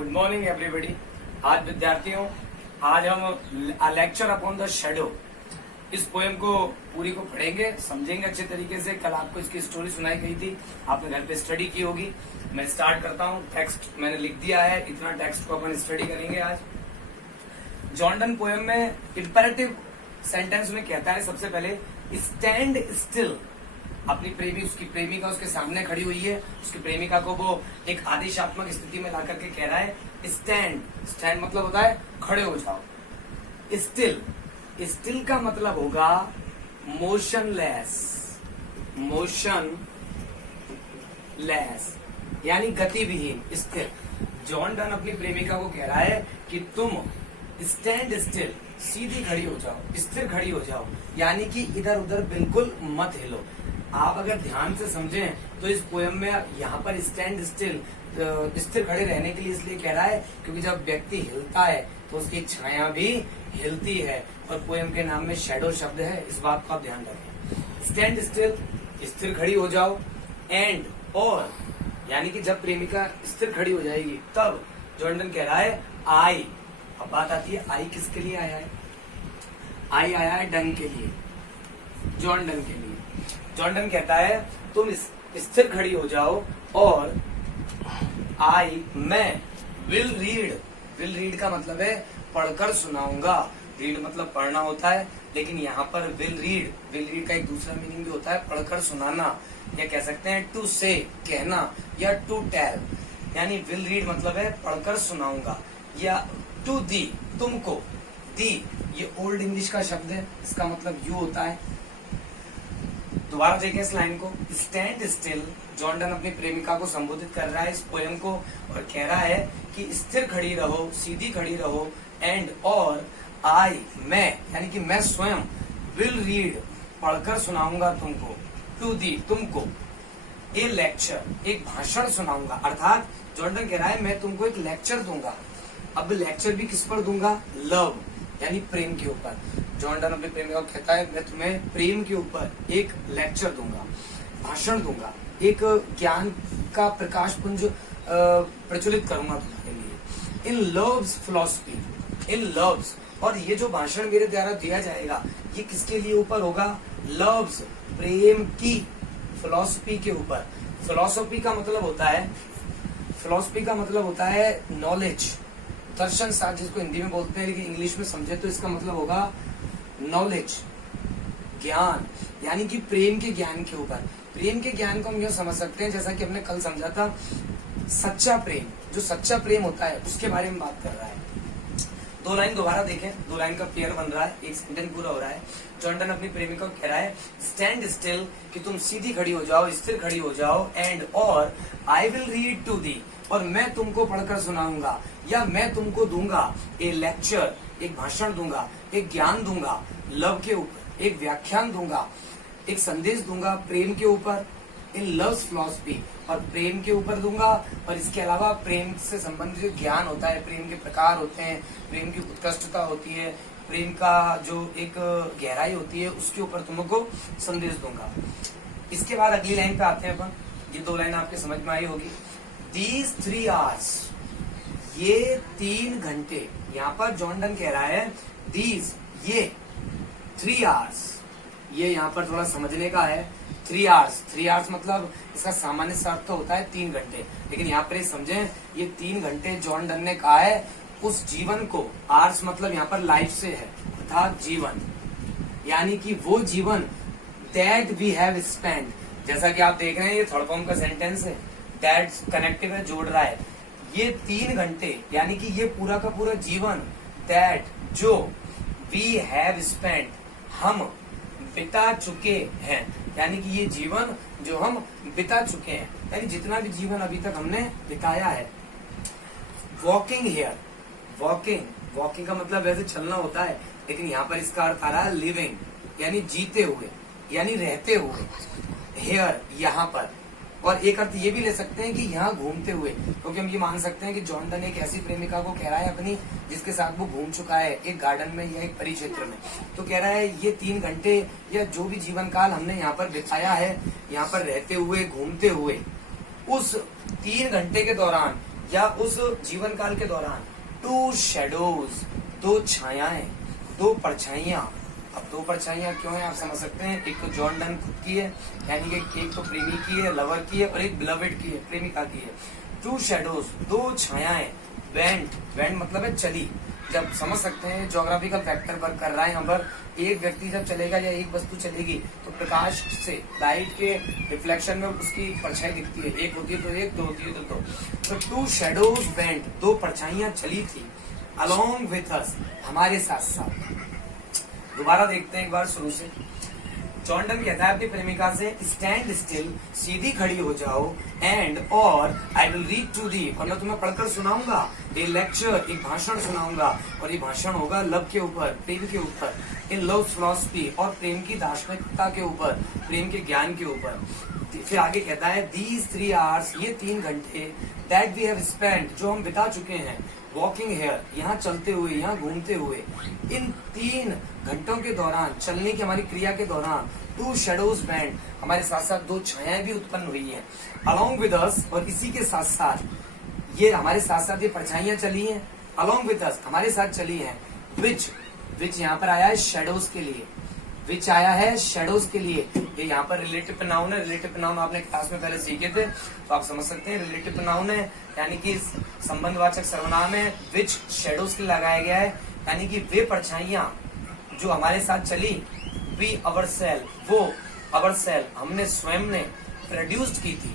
Good morning everybody. आज विद्यार्थियों, आज हम लेक्चर अपॉन द शैडो इस पोएम को पूरी को पढ़ेंगे, समझेंगे अच्छे तरीके से। कल आपको इसकी स्टोरी सुनाई गई थी, आपने घर पे स्टडी की होगी। मैं स्टार्ट करता हूँ। टेक्स्ट मैंने लिख दिया है, इतना टेक्स्ट को अपन स्टडी करेंगे आज। जॉन डन पोएम में इंपेरेटिव सेंटेंस में कहता है सबसे पहले स्टैंड स्टिल। अपनी प्रेमी, उसकी प्रेमिका उसके सामने खड़ी हुई है, उसकी प्रेमिका को वो एक आदेशात्मक स्थिति में ला करके कह रहा है स्टैंड। स्टैंड मतलब होता है खड़े हो जाओ। स्टिल, स्टिल का मतलब होगा मोशनलेस। मोशनलेस यानी गतिविहीन, स्थिर। जॉन डन अपनी प्रेमिका को कह रहा है कि तुम स्टैंड स्टिल, सीधी खड़ी हो जाओ, स्थिर खड़ी हो जाओ, यानी कि इधर उधर बिल्कुल मत हिलो। आप अगर ध्यान से समझें तो इस पोएम में यहाँ पर स्टैंड स्टिल स्थिर खड़े रहने के लिए इसलिए कह रहा है क्योंकि जब व्यक्ति हिलता है तो उसकी छाया भी हिलती है, और पोएम के नाम में शैडो शब्द है, इस बात को आप ध्यान रखें। स्टैंड स्टिल, स्थिर खड़ी हो जाओ। एंड और यानी कि जब प्रेमिका स्थिर खड़ी हो जाएगी तब जॉन डन कह रहा है आई। अब बात आती है आई किसके लिए आया है? आई आया है डन के लिए, जॉन डन के लिए। जॉन डन कहता है तुम स्थिर खड़ी हो जाओ और आई, मैं विल रीड। विल रीड का मतलब है पढ़कर सुनाऊंगा। रीड मतलब पढ़ना होता है, लेकिन यहाँ पर विल रीड का एक दूसरा मीनिंग भी होता है पढ़कर सुनाना, या कह सकते हैं टू से कहना, या टू टेल। यानी विल रीड मतलब है पढ़कर सुनाऊंगा, या टू दी तुमको। दी ये ओल्ड इंग्लिश का शब्द है, इसका मतलब यू होता है। दोबारा देखें इस लाइन को। स्टैंड स्टिल, जॉन डन अपनी प्रेमिका को संबोधित कर रहा है इस पोएम को और कह रहा है कि स्थिर खड़ी रहो, सीधी खड़ी रहो। एंड और आई, मैं यानी कि मैं स्वयं, विल रीड पढ़कर सुनाऊंगा तुमको, टू दी तुमको, ए लेक्चर एक भाषण सुनाऊंगा। अर्थात जॉन डन कह रहा है मैं तुमको एक लेक्चर दूंगा। अब लेक्चर भी किस पर दूंगा? लव यानी प्रेम के ऊपर। जॉन डन अपने प्रेमिका को कहता है मैं तुम्हें प्रेम के ऊपर एक लेक्चर दूंगा, भाषण दूंगा, एक ज्ञान का प्रकाश पुंज प्रज्वलित करूंगा तुम्हारे लिए। इन लव्स फिलॉसफी, इन लव्स, और ये जो भाषण मेरे द्वारा दिया जाएगा ये किसके लिए ऊपर होगा? लव्स, प्रेम की, फिलॉसफी के ऊपर। फिलॉसफी का मतलब होता है नॉलेज, दर्शन शास्त्र जिसको हिंदी में बोलते हैं, लेकिन इंग्लिश में समझे तो इसका मतलब होगा नॉलेज, ज्ञान, यानी कि प्रेम के ज्ञान के ऊपर। प्रेम के ज्ञान को हम यह समझ सकते हैं जैसा कि हमने कल समझा था, सच्चा प्रेम, जो सच्चा प्रेम होता है उसके बारे में बात कर रहा है। दो लाइन दोबारा देखें, दो लाइन का पेयर बन रहा है, एक सेंटेंस पूरा हो रहा है। जॉन डन अपनी प्रेमिका को कह रहा है स्टैंड स्टिल कि तुम सीधी खड़ी हो जाओ, स्थिर खड़ी हो जाओ। एंड और I will read to the, और मैं तुमको पढ़कर सुनाऊंगा, या मैं तुमको दूंगा ए लेक्चर, एक भाषण दूंगा, एक ज्ञान दूंगा लव के ऊपर, एक व्याख्यान दूंगा, एक संदेश दूंगा प्रेम के ऊपर, इन लव्स फिलॉसफी, और प्रेम के ऊपर दूंगा। और इसके अलावा प्रेम से संबंधित ज्ञान होता है, प्रेम के प्रकार होते हैं, प्रेम की उत्कृष्टता होती है, प्रेम का जो एक गहराई होती है, उसके ऊपर तुमको संदेश दूंगा। इसके बाद अगली लाइन पे आते हैं अपन। ये दो लाइन आपके समझ में आई होगी। These 3 hours, ये 3 घंटे, यहाँ पर जॉन डन कह रहा है these, ये 3 hours, ये यहाँ पर थोड़ा समझने का है। 3 hours मतलब इसका सामान्य सा अर्थ तो होता है 3 घंटे, लेकिन यहाँ पर समझें ये 3 घंटे जॉन डन ने कहा है उस जीवन को। आर्स मतलब यहाँ पर लाइफ से है, अर्थात जीवन, यानी कि वो जीवन दैट वी हैव स्पेंड। जैसा कि आप देख रहे हैं ये थर्ड फॉर्म का सेंटेंस है, दैट कनेक्टिव है, जोड़ रहा है। ये 3 घंटे यानी कि ये पूरा का पूरा जीवन, दैट जो, वी हैव स्पेंट हम बिता चुके हैं, यानी कि ये जीवन जो हम बिता चुके हैं, यानी जितना भी जीवन अभी तक हमने बिताया है। वॉकिंग हेयर, वॉकिंग का मतलब वैसे चलना होता है, लेकिन यहाँ पर इसका अर्थ आ रहा है लिविंग, यानी जीते हुए, यानी रहते हुए। हेयर यहाँ पर, और एक अर्थ ये भी ले सकते हैं कि यहाँ घूमते हुए, क्योंकि हम ये मान सकते हैं कि जॉन डन एक ऐसी प्रेमिका को कह रहा है अपनी, जिसके साथ वो घूम चुका है एक गार्डन में या एक परिक्षेत्र में। तो कह रहा है ये 3 घंटे या जो भी जीवन काल हमने यहाँ पर बिताया है, यहाँ पर रहते हुए, घूमते हुए, उस 3 घंटे के दौरान या उस जीवन काल के दौरान टू शेडोज, दो छायाएं, दो परछाइयां। अब दो परछाइयां क्यों है आप समझ सकते हैं। एक तो जॉन डन खुद की है, यानी कि एक तो प्रेमी की है, लवर की है, और एक बिलवेड की है, प्रेमिका की है। टू शेडोज, दो छायाएं, वेंट मतलब है चली। जब समझ सकते हैं ज्योग्राफिकल फैक्टर वर्क कर रहा है यहाँ पर, एक व्यक्ति जब चलेगा या एक वस्तु चलेगी तो प्रकाश से, लाइट के रिफ्लेक्शन में उसकी परछाई दिखती है। एक होती है तो एक, दो होती है तो दो। तो टू शेडोज वेंट, दो परछाइयां चली थी, अलोंग विथ अस, हमारे साथ साथ। दोबारा देखते हैं एक बार शुरू से। जॉन डन कहता है अपनी प्रेमिका से, स्टैंड स्टिल, सीधी खड़ी हो जाओ, एंड और I will read to the, और मैं तुम्हें पढ़कर सुनाऊंगा, ए लेक्चर, एक भाषण सुनाऊंगा, और ये भाषण होगा लव के ऊपर, प्रेम के ऊपर, इन लव फिलॉसफी, और प्रेम की दार्शनिकता के ऊपर, प्रेम के ज्ञान के ऊपर। फिर आगे कहता है दीज 3 आवर्स, ये 3 घंटे, दैट वी हैव स्पेंट, जो हम बिता चुके हैं, वॉकिंग हेयर, यहाँ चलते हुए, यहाँ घूमते हुए, इन 3 घंटों के दौरान, चलने की हमारी क्रिया के दौरान, टू शेडोज बैंड, हमारे साथ साथ दो छायाएं भी उत्पन्न हुई हैं, अलोंग विद अस, और इसी के साथ साथ ये हमारे साथ साथ ये परछाइयां चली हैं, अलोंग विद अस, हमारे साथ चली हैं, विच यहाँ पर आया है शेडोज के लिए, विच आया है शेडोज के लिए। ये यहाँ पर रिलेटिव प्रोनाउन है। रिलेटिव प्रोनाउन आपने क्लास में पहले सीखे थे, तो आप समझ सकते हैं रिलेटिव प्रोनाउन है, यानी कि संबंधवाचक सर्वनाम है, विच शेडोज के लिए लगाया गया है, यानी कि वे परछाइयां जो हमारे साथ चली, वी अवर सेल, वो अवर सेल, हमने स्वयं ने प्रोड्यूस्ड की थी,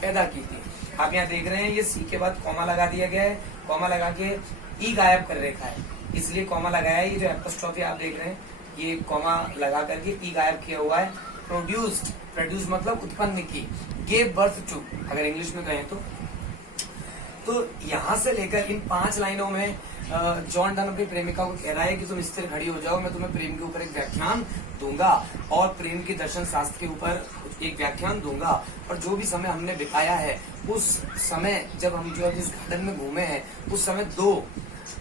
पैदा की थी। आप यहाँ देख रहे हैं ये सी के बाद कॉमा लगा दिया गया है, कॉमा लगा के ई गायब कर रखा है, इसलिए कॉमा लगाया है। ये जो एपोस्ट्रोफी आप देख रहे हैं, ये कॉमा लगा करके ई गायब किया हुआ है। प्रोड्यूस मतलब उत्पन्न की, गेव बर्थ टू, अगर इंग्लिश में कहें तो यहाँ से लेकर इन 5 लाइनों में जॉन डन अपनी प्रेमिका को कह रहा है कि तुम स्थिर खड़ी हो जाओ, मैं तुम्हें प्रेम के ऊपर एक व्याख्यान दूंगा, और प्रेम की दर्शन शास्त्र के ऊपर एक व्याख्यान दूंगा, और जो भी समय हमने बिताया है, उस समय जब हम जो जिस गार्डन में घूमे हैं, उस समय 2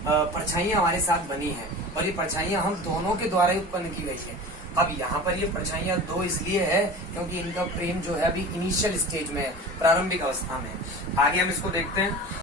परछाइयां हमारे साथ बनी हैं, और ये परछाइयां हम दोनों के द्वारा ही उत्पन्न की गई है। अब यहाँ पर ये परछाइयां 2 इसलिए है क्योंकि इनका प्रेम जो है अभी इनिशियल स्टेज में है, प्रारंभिक अवस्था में। आगे हम इसको देखते हैं।